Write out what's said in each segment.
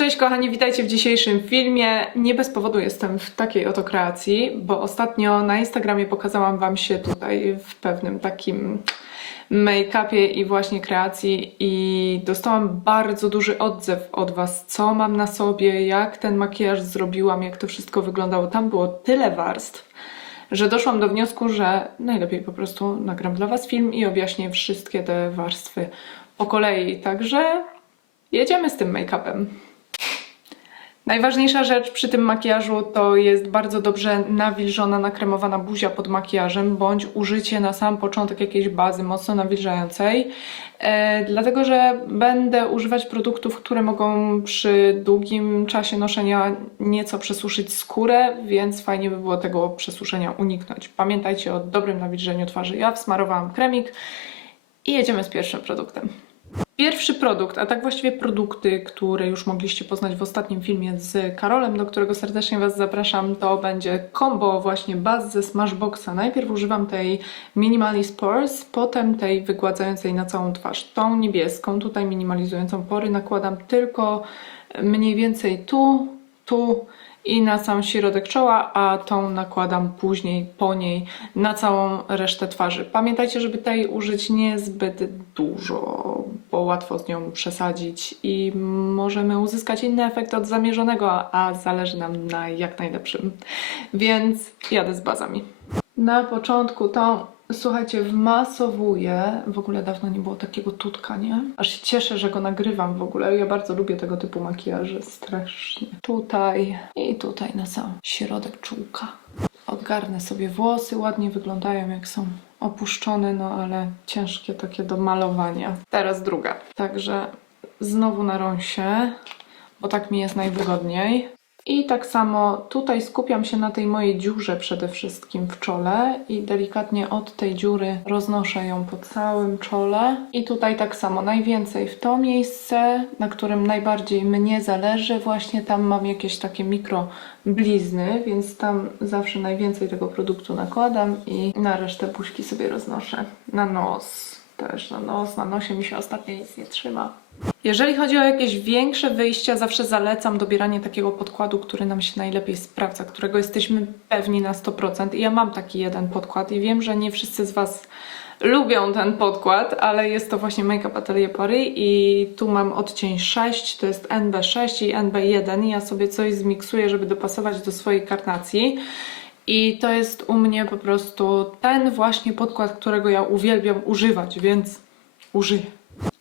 Cześć kochani, witajcie w dzisiejszym filmie. Nie bez powodu jestem w takiej oto kreacji, bo ostatnio na Instagramie pokazałam Wam się tutaj w pewnym takim make-upie i właśnie kreacji i dostałam bardzo duży odzew od Was, co mam na sobie, jak ten makijaż zrobiłam, jak to wszystko wyglądało. Tam było tyle warstw, że doszłam do wniosku, że najlepiej po prostu nagram dla Was film i objaśnię wszystkie te warstwy po kolei. Także jedziemy z tym make-upem. Najważniejsza rzecz przy tym makijażu to jest bardzo dobrze nawilżona, nakremowana buzia pod makijażem, bądź użycie na sam początek jakiejś bazy mocno nawilżającej, e, dlatego że będę używać produktów, które mogą przy długim czasie noszenia nieco przesuszyć skórę, więc fajnie by było tego przesuszenia uniknąć. Pamiętajcie o dobrym nawilżeniu twarzy. Ja wsmarowałam kremik i jedziemy z pierwszym produktem. Pierwszy produkt, a tak właściwie produkty, które już mogliście poznać w ostatnim filmie z Karolem, do którego serdecznie Was zapraszam, to będzie combo właśnie baz ze Smashboxa. Najpierw używam tej Minimalist Pores, potem tej wygładzającej na całą twarz. Tą niebieską, tutaj minimalizującą pory nakładam tylko mniej więcej tu, tu i na sam środek czoła, a tą nakładam później po niej na całą resztę twarzy. Pamiętajcie, żeby tej użyć niezbyt dużo, bo łatwo z nią przesadzić i możemy uzyskać inny efekt od zamierzonego, a zależy nam na jak najlepszym. Więc jadę z bazami. Na początku tą, słuchajcie, wmasowuję. W ogóle dawno nie było takiego tutka, nie? Aż się cieszę, że go nagrywam w ogóle. Ja bardzo lubię tego typu makijaże, strasznie. Tutaj i tutaj na sam środek czółka. Odgarnę sobie włosy, ładnie wyglądają jak są opuszczone, no ale ciężkie takie do malowania. Teraz druga. Także znowu na rąsie, bo tak mi jest najwygodniej. I tak samo tutaj skupiam się na tej mojej dziurze przede wszystkim w czole i delikatnie od tej dziury roznoszę ją po całym czole. I tutaj tak samo najwięcej w to miejsce, na którym najbardziej mnie zależy, właśnie tam mam jakieś takie mikro blizny, więc tam zawsze najwięcej tego produktu nakładam i na resztę buźki sobie roznoszę. Na nos też, na nos, na nosie mi się ostatnio nic nie trzyma. Jeżeli chodzi o jakieś większe wyjścia, zawsze zalecam dobieranie takiego podkładu, który nam się najlepiej sprawdza, którego jesteśmy pewni na 100%. I ja mam taki jeden podkład i wiem, że nie wszyscy z Was lubią ten podkład, ale jest to właśnie Make Up Atelier Paris i tu mam odcień 6, to jest NB6 i NB1 i ja sobie coś zmiksuję, żeby dopasować do swojej karnacji. I to jest u mnie po prostu ten właśnie podkład, którego ja uwielbiam używać, więc użyję.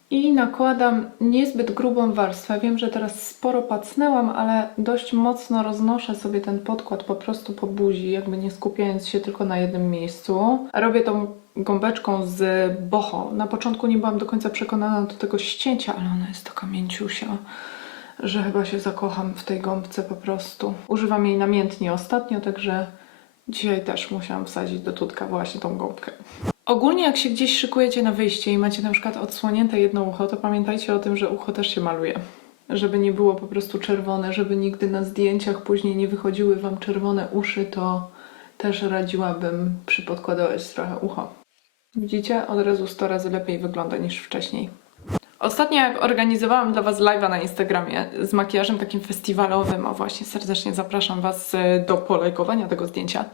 I nakładam niezbyt grubą warstwę. Wiem, że teraz sporo pacnęłam, ale dość mocno roznoszę sobie ten podkład po prostu po buzi, jakby nie skupiając się tylko na jednym miejscu. Robię tą gąbeczką z boho. Na początku nie byłam do końca przekonana do tego ścięcia, ale ona jest taka mięciusia, że chyba się zakocham w tej gąbce po prostu. Używam jej namiętnie ostatnio, także dzisiaj też musiałam wsadzić do tutka właśnie tą gąbkę. Ogólnie jak się gdzieś szykujecie na wyjście i macie na przykład odsłonięte jedno ucho, to pamiętajcie o tym, że ucho też się maluje. Żeby nie było po prostu czerwone, żeby nigdy na zdjęciach później nie wychodziły Wam czerwone uszy, to też radziłabym przypodkładać trochę ucho. Widzicie? Od razu 100 razy lepiej wygląda niż wcześniej. Ostatnio jak organizowałam dla Was live'a na Instagramie z makijażem takim festiwalowym, o właśnie serdecznie zapraszam Was e, do polajkowania tego zdjęcia,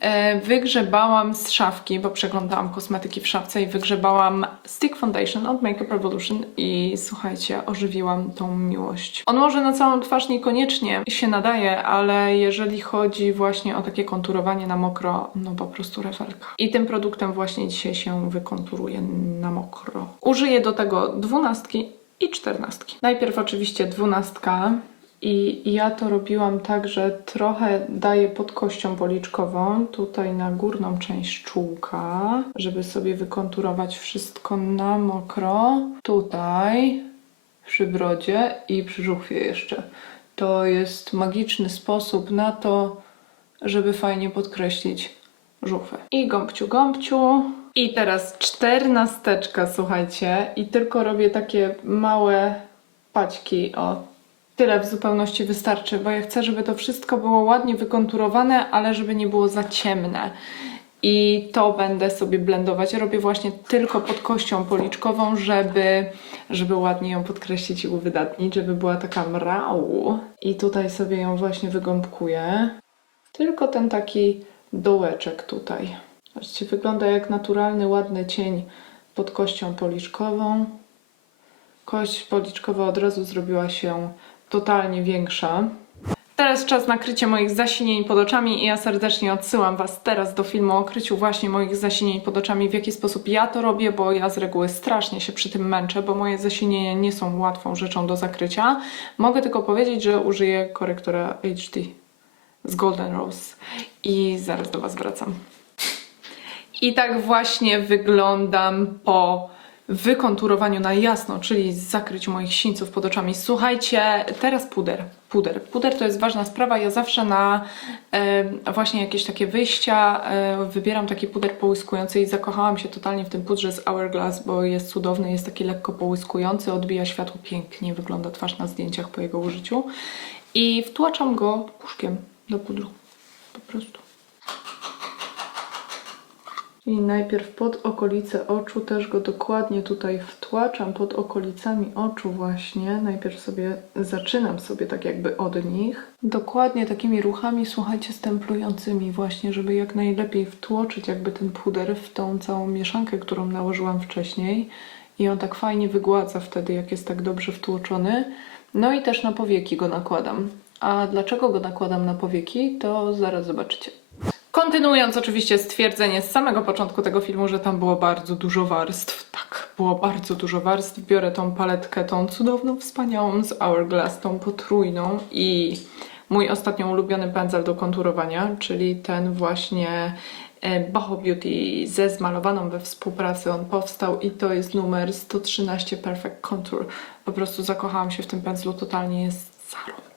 e, wygrzebałam z szafki, bo przeglądałam kosmetyki w szafce i wygrzebałam Stick Foundation od Makeup Revolution i słuchajcie, ożywiłam tą miłość. On może na całą twarz niekoniecznie się nadaje, ale jeżeli chodzi właśnie o takie konturowanie na mokro, no po prostu rewelka. I tym produktem właśnie dzisiaj się wykonturuję na mokro. Użyję do tego dwunastki i czternastki. Najpierw oczywiście dwunastka i ja to robiłam tak, że trochę daję pod kością policzkową, tutaj na górną część czółka, żeby sobie wykonturować wszystko na mokro. Tutaj przy brodzie i przy żuchwie jeszcze. To jest magiczny sposób na to, żeby fajnie podkreślić żuchwę. I gąbciu, gąbciu. I teraz czternasteczka, słuchajcie. I tylko robię takie małe paćki. O, tyle w zupełności wystarczy, bo ja chcę, żeby to wszystko było ładnie wykonturowane, ale żeby nie było za ciemne. i to będę sobie blendować. Robię właśnie tylko pod kością policzkową, żeby, żeby ładnie ją podkreślić i uwydatnić, żeby była taka mrał. I tutaj sobie ją właśnie wygąbkuję. Tylko ten taki dołeczek tutaj. Zobaczcie, wygląda jak naturalny, ładny cień pod kością policzkową. Kość policzkowa od razu zrobiła się totalnie większa. Teraz czas na krycie moich zasinień pod oczami i ja serdecznie odsyłam Was teraz do filmu o kryciu właśnie moich zasinień pod oczami, w jaki sposób ja to robię, bo ja z reguły strasznie się przy tym męczę, bo moje zasinienia nie są łatwą rzeczą do zakrycia. Mogę tylko powiedzieć, że użyję korektora HD z Golden Rose i zaraz do Was wracam. I tak właśnie wyglądam po wykonturowaniu na jasno, czyli zakryciu moich sińców pod oczami. Słuchajcie, teraz puder. Puder. Puder to jest ważna sprawa. Ja zawsze na e, właśnie jakieś takie wyjścia e, wybieram taki puder połyskujący i zakochałam się totalnie w tym pudrze z Hourglass, bo jest cudowny, jest taki lekko połyskujący, odbija światło pięknie, wygląda twarz na zdjęciach po jego użyciu. I wtłaczam go puszkiem do pudru. Po prostu. I najpierw pod okolice oczu też go dokładnie tutaj wtłaczam pod okolicami oczu właśnie. Najpierw sobie zaczynam sobie tak jakby od nich. Dokładnie takimi ruchami, słuchajcie, stemplującymi właśnie, żeby jak najlepiej wtłoczyć jakby ten puder w tą całą mieszankę, którą nałożyłam wcześniej. I on tak fajnie wygładza wtedy, jak jest tak dobrze wtłoczony. No i też na powieki go nakładam. A dlaczego go nakładam na powieki, to zaraz zobaczycie. Kontynuując oczywiście stwierdzenie z samego początku tego filmu, że tam było bardzo dużo warstw. Tak, było bardzo dużo warstw. Biorę tą paletkę, tą cudowną, wspaniałą z Hourglass, tą potrójną i mój ostatnio ulubiony pędzel do konturowania, czyli ten właśnie e, Boho Beauty ze zmalowaną we współpracy on powstał i to jest numer 113 Perfect Contour. Po prostu zakochałam się w tym pędzlu, totalnie jest zarąbisty.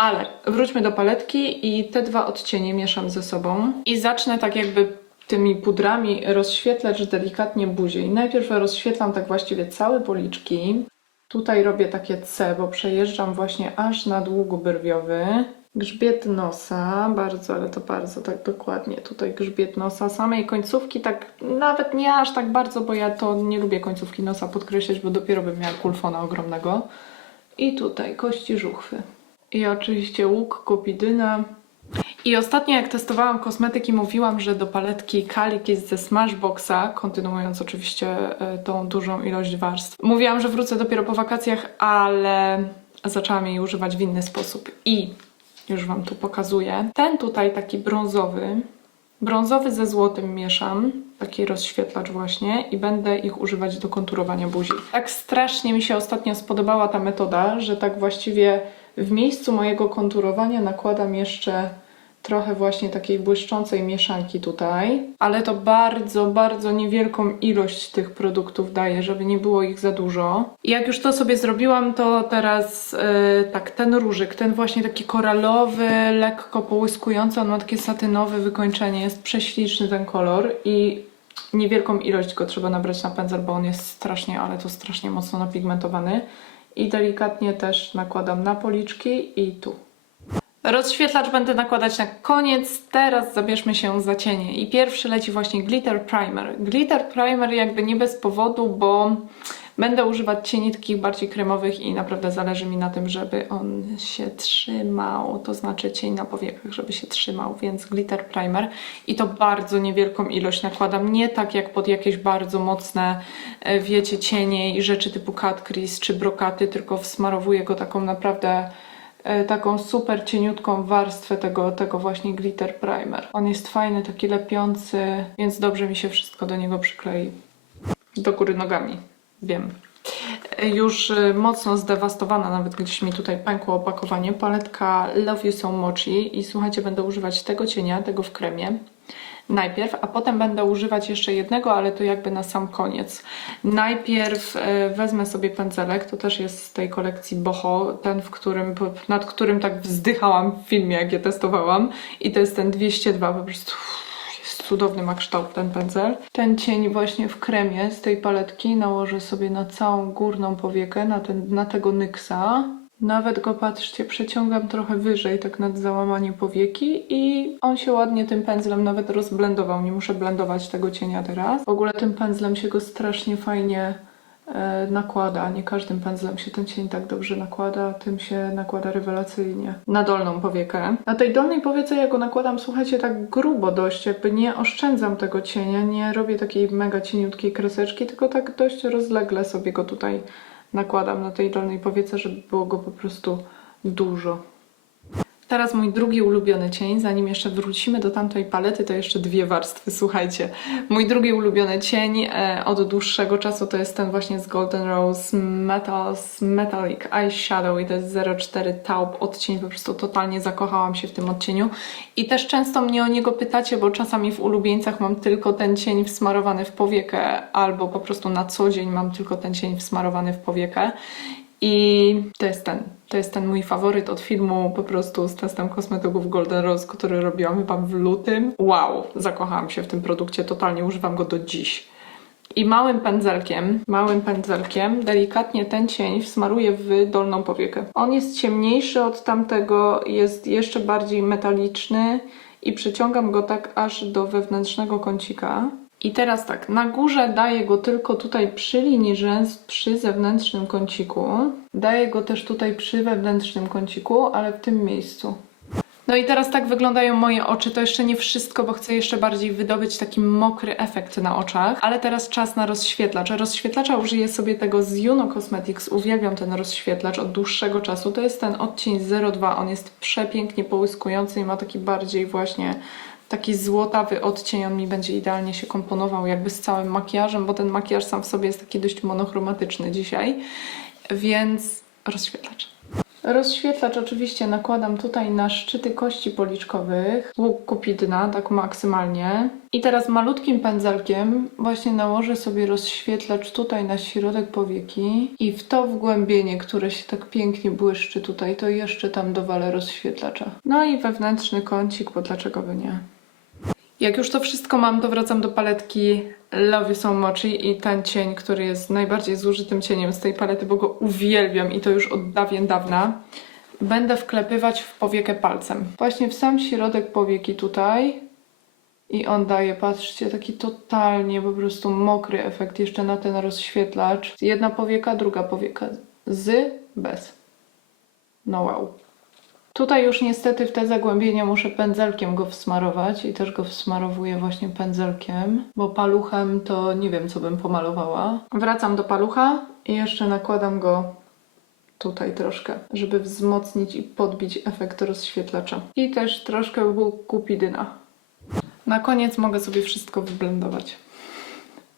Ale wróćmy do paletki i te dwa odcienie mieszam ze sobą i zacznę tak jakby tymi pudrami rozświetlać delikatnie buzię. I najpierw rozświetlam tak właściwie całe policzki. Tutaj robię takie C, bo przejeżdżam właśnie aż na długo brwiowy. Grzbiet nosa, bardzo, ale to bardzo tak dokładnie. Tutaj grzbiet nosa, samej końcówki tak nawet nie aż tak bardzo, bo ja to nie lubię końcówki nosa podkreślać, bo dopiero bym miała kulfona ogromnego. I tutaj kości żuchwy. I oczywiście łuk, kupidyna. I ostatnio jak testowałam kosmetyki, mówiłam, że do paletki Kalik jest ze Smashboxa, kontynuując oczywiście e, tą dużą ilość warstw. Mówiłam, że wrócę dopiero po wakacjach, ale zaczęłam jej używać w inny sposób. I już Wam tu pokazuję. Ten tutaj taki brązowy, brązowy ze złotym mieszam, taki rozświetlacz właśnie i będę ich używać do konturowania buzi. Tak strasznie mi się ostatnio spodobała ta metoda, że tak właściwie w miejscu mojego konturowania nakładam jeszcze trochę właśnie takiej błyszczącej mieszanki tutaj, ale to bardzo, bardzo niewielką ilość tych produktów daje, żeby nie było ich za dużo. I jak już to sobie zrobiłam, to teraz yy, tak ten różyk, ten właśnie taki koralowy, lekko połyskujący, on ma takie satynowe wykończenie, jest prześliczny ten kolor i niewielką ilość go trzeba nabrać na pędzel, bo on jest strasznie, ale to strasznie mocno napigmentowany. I delikatnie też nakładam na policzki i tu. Rozświetlacz będę nakładać na koniec. Teraz zabierzmy się za cienie. I pierwszy leci właśnie Glitter Primer. Glitter Primer jakby nie bez powodu, bo będę używać cieni takich bardziej kremowych i naprawdę zależy mi na tym, żeby on się trzymał. To znaczy cień na powiekach, żeby się trzymał, więc Glitter Primer. I to bardzo niewielką ilość nakładam. Nie tak jak pod jakieś bardzo mocne, e, wiecie, cienie i rzeczy typu Cut Crease czy brokaty, tylko wsmarowuję go taką naprawdę e, taką super cieniutką warstwę tego, tego właśnie glitter primer. On jest fajny, taki lepiący, więc dobrze mi się wszystko do niego przyklei. Do góry nogami, wiem. E, Już e, mocno zdewastowana, nawet gdzieś mi tutaj pękło opakowanie. Paletka Love You So Mochi i słuchajcie, będę używać tego cienia, tego w kremie najpierw, a potem będę używać jeszcze jednego, ale to jakby na sam koniec. Najpierw e, wezmę sobie pędzelek, to też jest z tej kolekcji Boho, ten, w którym, nad którym tak wzdychałam w filmie, jak je testowałam i to jest ten 202, po prostu cudowny, ma kształt ten pędzel. Ten cień właśnie w kremie z tej paletki nałożę sobie na całą górną powiekę, na, ten, na tego nyksa. Nawet go, patrzcie, przeciągam trochę wyżej, tak nad załamanie powieki i on się ładnie tym pędzlem nawet rozblendował. Nie muszę blendować tego cienia teraz. W ogóle tym pędzlem się go strasznie fajnie nakłada. Nie każdym pędzlem się ten cień tak dobrze nakłada, tym się nakłada rewelacyjnie. Na dolną powiekę. Na tej dolnej powiece ja go nakładam, słuchajcie, tak grubo dość, jakby nie oszczędzam tego cienia, nie robię takiej mega cieniutkiej kreseczki, tylko tak dość rozlegle sobie go tutaj nakładam na tej dolnej powiece, żeby było go po prostu dużo. Teraz mój drugi ulubiony cień, zanim jeszcze wrócimy do tamtej palety, to jeszcze dwie warstwy, słuchajcie. Mój drugi ulubiony cień e, od dłuższego czasu to jest ten właśnie z Golden Rose Metals Metallic Eyeshadow i to jest 04 Taupe odcień, po prostu totalnie zakochałam się w tym odcieniu. I też często mnie o niego pytacie, bo czasami w ulubieńcach mam tylko ten cień wsmarowany w powiekę, albo po prostu na co dzień mam tylko ten cień wsmarowany w powiekę. I to jest ten, to jest ten mój faworyt od filmu po prostu z testem kosmetyków Golden Rose, który robiłam chyba w lutym. Wow, zakochałam się w tym produkcie, totalnie używam go do dziś. I małym pędzelkiem, małym pędzelkiem delikatnie ten cień wsmaruję w dolną powiekę. On jest ciemniejszy od tamtego, jest jeszcze bardziej metaliczny i przyciągam go tak aż do wewnętrznego kącika. I teraz tak, na górze daję go tylko tutaj przy linii rzęs, przy zewnętrznym kąciku. Daję go też tutaj przy wewnętrznym kąciku, ale w tym miejscu. No i teraz tak wyglądają moje oczy. To jeszcze nie wszystko, bo chcę jeszcze bardziej wydobyć taki mokry efekt na oczach. Ale teraz czas na rozświetlacz. Rozświetlacza użyję sobie tego z Juno Cosmetics. Uwielbiam ten rozświetlacz od dłuższego czasu. To jest ten odcień 02. On jest przepięknie połyskujący i ma taki bardziej właśnie taki złotawy odcień. On mi będzie idealnie się komponował jakby z całym makijażem, bo ten makijaż sam w sobie jest taki dość monochromatyczny dzisiaj. Więc rozświetlacz. Rozświetlacz oczywiście nakładam tutaj na szczyty kości policzkowych, łuk kupidna, tak maksymalnie. I teraz malutkim pędzelkiem właśnie nałożę sobie rozświetlacz tutaj na środek powieki i w to wgłębienie, które się tak pięknie błyszczy tutaj, to jeszcze tam dowalę rozświetlacza. No i wewnętrzny kącik, bo dlaczego by nie? Jak już to wszystko mam, to wracam do paletki Love You So Mochi i ten cień, który jest najbardziej zużytym cieniem z tej palety, bo go uwielbiam i to już od dawien dawna. Będę wklepywać w powiekę palcem. Właśnie w sam środek powieki tutaj. I on daje, patrzcie, taki totalnie po prostu mokry efekt jeszcze na ten rozświetlacz. Jedna powieka, druga powieka. Z, bez. No wow. Tutaj już niestety w te zagłębienia muszę pędzelkiem go wsmarować i też go wsmarowuję właśnie pędzelkiem, bo paluchem to nie wiem co bym pomalowała. Wracam do palucha i jeszcze nakładam go tutaj troszkę, żeby wzmocnić i podbić efekt rozświetlacza. I też troszkę kupidyna. Na koniec mogę sobie wszystko wyblendować.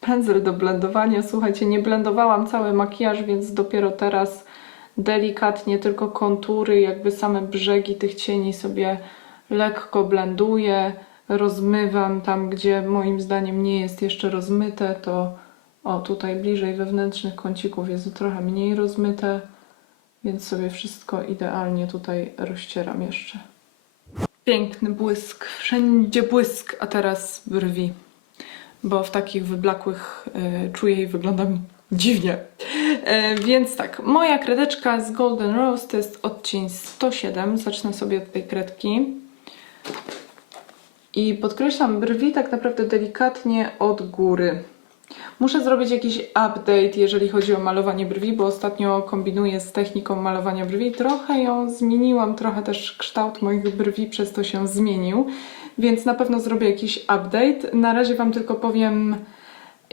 Pędzel do blendowania. Słuchajcie, nie blendowałam cały makijaż, więc dopiero teraz delikatnie tylko kontury, jakby same brzegi tych cieni sobie lekko blenduję, rozmywam tam, gdzie moim zdaniem nie jest jeszcze rozmyte, to o tutaj bliżej wewnętrznych kącików jest trochę mniej rozmyte, więc sobie wszystko idealnie tutaj rozcieram jeszcze. Piękny błysk, wszędzie błysk, a teraz brwi, bo w takich wyblakłych y, czuję i wyglądam dziwnie. E, więc tak, moja kredeczka z Golden Rose to jest odcień 107. Zacznę sobie od tej kredki. I podkreślam brwi tak naprawdę delikatnie od góry. Muszę zrobić jakiś update, jeżeli chodzi o malowanie brwi, bo ostatnio kombinuję z techniką malowania brwi. Trochę ją zmieniłam, trochę też kształt moich brwi przez to się zmienił, więc na pewno zrobię jakiś update. Na razie Wam tylko powiem,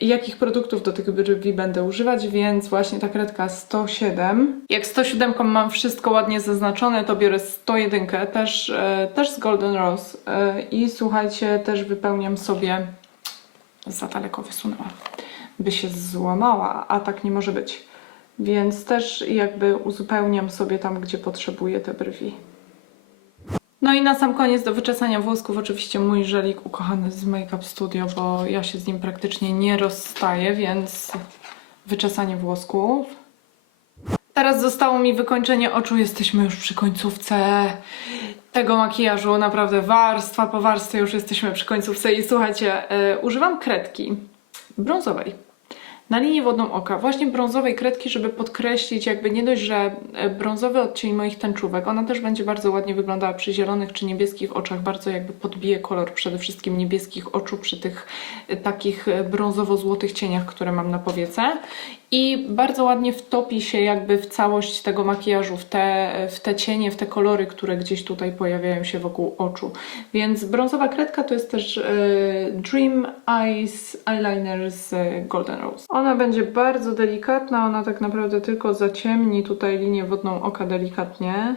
jakich produktów do tych brwi będę używać, więc właśnie ta kredka 107. Jak 107 mam wszystko ładnie zaznaczone, to biorę 101, też, e, też z Golden Rose. E, I słuchajcie, też wypełniam sobie. Za daleko wysunęła, by się złamała, a tak nie może być. Więc też jakby uzupełniam sobie tam, gdzie potrzebuję te brwi. No i na sam koniec do wyczesania włosków oczywiście mój żelik ukochany z Make Up Studio, bo ja się z nim praktycznie nie rozstaję, więc wyczesanie włosków. Teraz zostało mi wykończenie oczu, jesteśmy już przy końcówce tego makijażu, naprawdę warstwa po warstwie już jesteśmy przy końcówce i słuchajcie, yy, używam kredki brązowej na linię wodną oka, właśnie brązowej kredki, żeby podkreślić jakby nie dość, że e, brązowy odcień moich tęczówek, ona też będzie bardzo ładnie wyglądała przy zielonych czy niebieskich oczach, bardzo jakby podbije kolor przede wszystkim niebieskich oczu przy tych e, takich e, brązowo-złotych cieniach, które mam na powiece i bardzo ładnie wtopi się jakby w całość tego makijażu, w te, w te cienie, w te kolory, które gdzieś tutaj pojawiają się wokół oczu. Więc brązowa kredka to jest też e, Dream Eyes Eyeliner z e, Golden Rose. Ona będzie bardzo delikatna, ona tak naprawdę tylko zaciemni tutaj linię wodną oka delikatnie.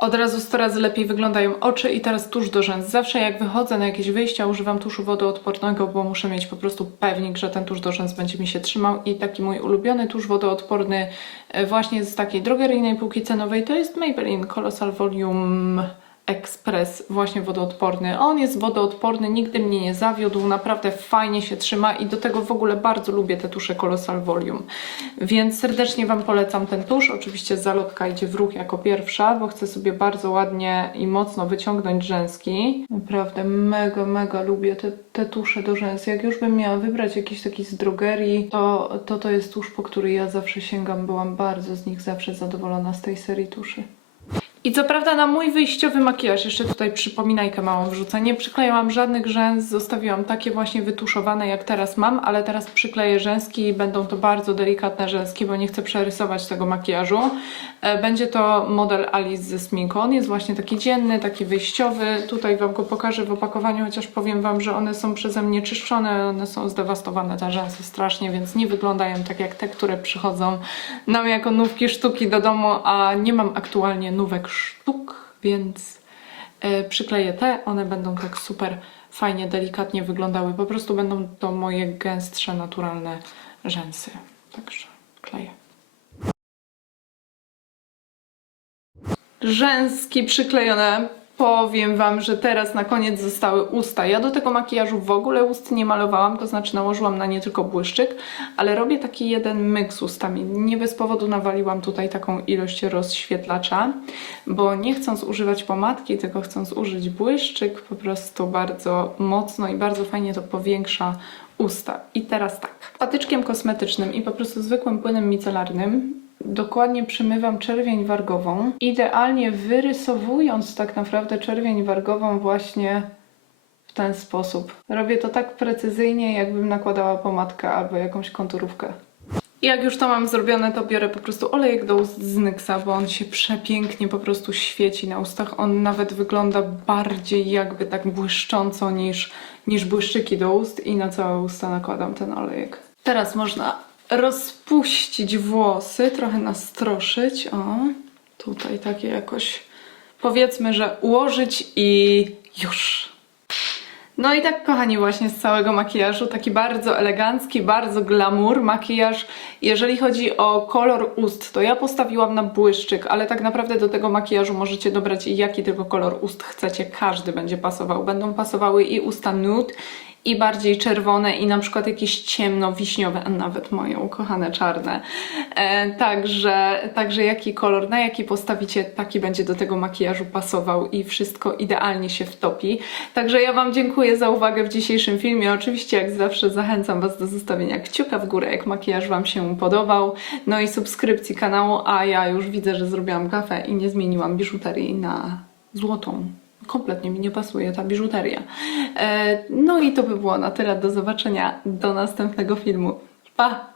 Od razu 100 razy lepiej wyglądają oczy i teraz tusz do rzęs. Zawsze jak wychodzę na jakieś wyjścia używam tuszu wodoodpornego, bo muszę mieć po prostu pewnik, że ten tusz do rzęs będzie mi się trzymał i taki mój ulubiony tusz wodoodporny e, właśnie z takiej drogeryjnej półki cenowej to jest Maybelline Colossal Volume Express właśnie wodoodporny. On jest wodoodporny, nigdy mnie nie zawiódł, naprawdę fajnie się trzyma i do tego w ogóle bardzo lubię te tusze Colossal Volume. Więc serdecznie Wam polecam ten tusz. Oczywiście zalotka idzie w ruch jako pierwsza, bo chcę sobie bardzo ładnie i mocno wyciągnąć rzęski. Naprawdę mega, mega lubię te, te tusze do rzęs. Jak już bym miała wybrać jakiś taki z drogerii, to, to to jest tusz, po który ja zawsze sięgam. Byłam bardzo z nich zawsze zadowolona z tej serii tuszy. I co prawda na mój wyjściowy makijaż, jeszcze tutaj przypominajkę małą wrzucę, nie przyklejałam żadnych rzęs, zostawiłam takie właśnie wytuszowane jak teraz mam, ale teraz przykleję rzęski i będą to bardzo delikatne rzęski, bo nie chcę przerysować tego makijażu. E, Będzie to model Alice ze Sminko, on jest właśnie taki dzienny, taki wyjściowy, tutaj Wam go pokażę w opakowaniu, chociaż powiem Wam, że one są przeze mnie czyszczone, one są zdewastowane, te rzęsy strasznie, więc nie wyglądają tak jak te, które przychodzą nam jako nówki sztuki do domu, a nie mam aktualnie nówek sztuk, więc e, przykleję te, one będą tak super fajnie, delikatnie wyglądały. Po prostu będą to moje gęstsze, naturalne rzęsy. Także kleję. Rzęski przyklejone. Powiem Wam, że teraz na koniec zostały usta. Ja do tego makijażu w ogóle ust nie malowałam, to znaczy nałożyłam na nie tylko błyszczyk, ale robię taki jeden myk z ustami. Nie bez powodu nawaliłam tutaj taką ilość rozświetlacza, bo nie chcąc używać pomadki, tylko chcąc użyć błyszczyk, po prostu bardzo mocno i bardzo fajnie to powiększa usta. I teraz tak, patyczkiem kosmetycznym i po prostu zwykłym płynem micelarnym dokładnie przymywam czerwień wargową, idealnie wyrysowując tak naprawdę czerwień wargową właśnie w ten sposób. Robię to tak precyzyjnie, jakbym nakładała pomadkę albo jakąś konturówkę. Jak już to mam zrobione, to biorę po prostu olejek do ust z Nyxa, bo on się przepięknie po prostu świeci na ustach. On nawet wygląda bardziej jakby tak błyszcząco niż, niż błyszczyki do ust i na całe usta nakładam ten olejek. Teraz można rozpuścić włosy, trochę nastroszyć. O, tutaj takie jakoś powiedzmy, że ułożyć i już. No i tak, kochani, właśnie z całego makijażu, taki bardzo elegancki, bardzo glamour makijaż. Jeżeli chodzi o kolor ust, to ja postawiłam na błyszczyk, ale tak naprawdę do tego makijażu możecie dobrać jaki tylko kolor ust chcecie, każdy będzie pasował. Będą pasowały i usta nude, i bardziej czerwone i na przykład jakieś ciemno-wiśniowe, a nawet moje ukochane czarne. E, także, także jaki kolor, na jaki postawicie, taki będzie do tego makijażu pasował i wszystko idealnie się wtopi. Także ja Wam dziękuję za uwagę w dzisiejszym filmie. Oczywiście jak zawsze zachęcam Was do zostawienia kciuka w górę, jak makijaż Wam się podobał. No i subskrypcji kanału, a ja już widzę, że zrobiłam kafę i nie zmieniłam biżuterii na złotą kompletnie mi nie pasuje ta biżuteria. E, no i to by było na tyle. Do zobaczenia do następnego filmu. Pa!